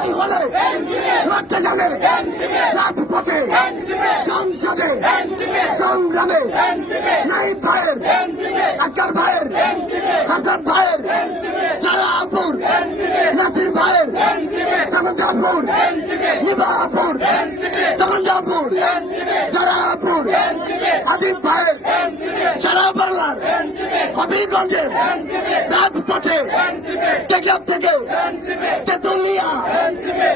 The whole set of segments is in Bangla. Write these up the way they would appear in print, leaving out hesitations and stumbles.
লড়াই হলে লড়তে যাবে রাজপথে, সংসদে, সংগ্রামে। নাহিদ ভাইয়ের, আক্তার ভাইয়ের, হাসান ভাইয়ের, জালাপুর, নাসির ভাইয়ের, সামন্দাপুর, নিবাপুর, সামন্দাপুর, জালাপুর, আদিব ভাইয়ের, সারা বাংলার হবিগঞ্জের রাজপথে, টেকনাফ থেকে, তেতুলিয়া,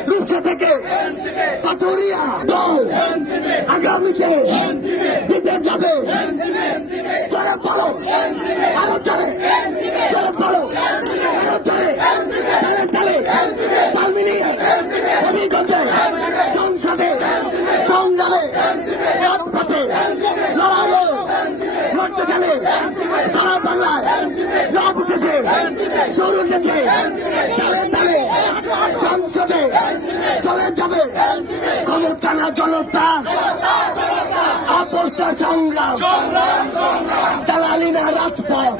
রূপসা থেকে, পাথুরিয়া দল আগামীতে জিতে যাবে। করে বলো আরো জোরে, করে বলো আরো জোরে, তালে তালে তাল মিলিয়ে হবিগঞ্জে সংসদে, সংগ্রামে, রাজপথে লড়াইয়ে লড়তে গেলে সারা বাংলায় লাভ উঠেছে, সুর উঠেছে। তালে তালে সংসদে চলে যাবে ক্ষমতা না জনতা, আপোষটা সংগ্রাম, দালালি না রাজপথ।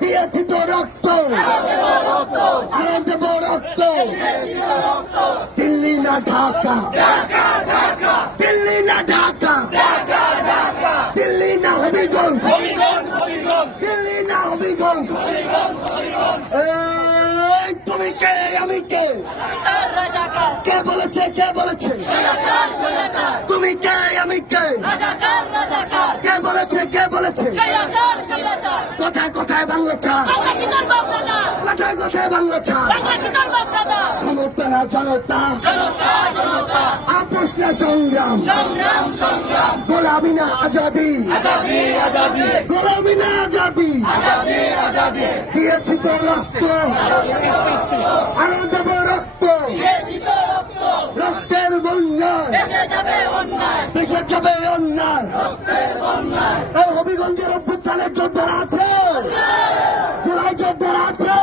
দিয়েছি তো রক্ত, আরো দেব রক্ত। দিল্লি না ঢাকা, দিল্লি না ঢাকা, দিল্লি না হবিগঞ্জ, দিল্লি না হবিগঞ্জ। এই তুমি কে, আমি কে? কে বলেছে, কে বলেছে? তুমি কে, আমি কে? কে বলেছে, কে বলেছে? কোথায় কোথায় বাংলা ছাড়, কোথায় কোথায় বাংলা ছাড়। ক্ষমতা না জনতা, আপোষ না সংগ্রাম, গোলামি না আজাদি, গোলামি না আজাদি। দিয়েছি তো রক্ত, আরো দেব রক্ত। রক্তের বন্যায় দেশে যাবে অন্যায়। এই হবিগঞ্জের অভ্যুত্থানের যোদ্ধারা আছে, জুলাই যোদ্ধারা আছে,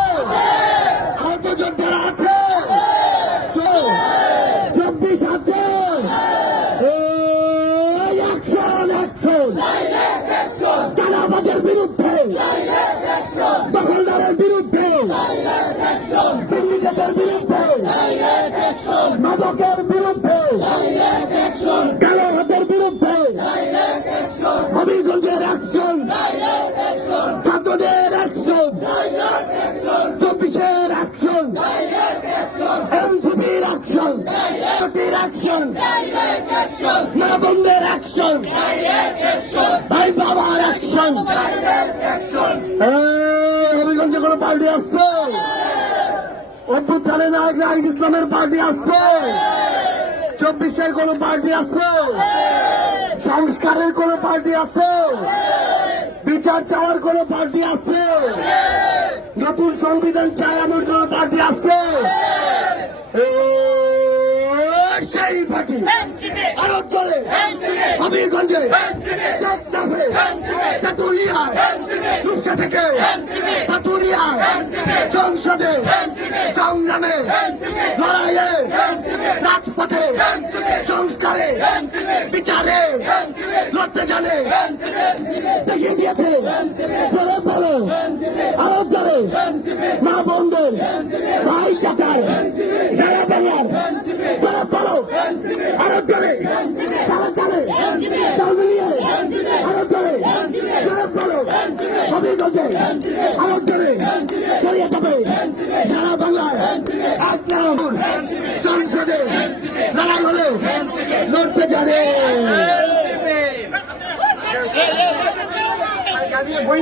আহত যোদ্ধারা আছে, 24 আছে। অ্যাকশন, অ্যাকশন, চাঁদাবাজের বিরুদ্ধে, দখলদারের বিরুদ্ধে, সিন্ডিকেটের বিরুদ্ধে, মাদকের বিরুদ্ধে, কালো হাতের বিরুদ্ধে। হবিগঞ্জের অ্যাকশন, ছাত্রদের অ্যাকশন, 24-এর অ্যাকশন, এনসিপির অ্যাকশন, পার্টির অ্যাকশন, মা বোনদের অ্যাকশন, ভাই বাবার অ্যাকশন। হবিগঞ্জে কোনো পার্টি আসছে? অভ্যুত্থানে নাহিদ ইসলামের পার্টি আসছে? 24-এর কোন পার্টি আছে? সংস্কারের কোন পার্টি আছে? বিচার চাওয়ার কোন পার্টি আছে? নতুন সংবিধান চায় এমন কোন পার্টি আছে? সেই পার্টি আরো চলে হবিগঞ্জে, টেকনাফে, তেতুলিয়ায়, রূপসা থেকে, পাথুরিয়ায়, সংসদে, সংগ্রামে, লড়াইয়ে, রাজপথে, সংস্কারে, বিচারে লড়তে জানে। দেখিয়ে দিয়েছে বলো বলো আরো জোরে, মা বোনদের, ভাই চাচার, সারা বাংলার বলো বলো আরো জোরে, তালে তালে তাল মিলিয়ে আরো জোরে, জোরে বলো হবিগঞ্জে আরো জোরে ছড়িয়ে যাবে সারা বাংলার। এক নম্বর সংসদে লড়াই হলে লড়তে জানে। বই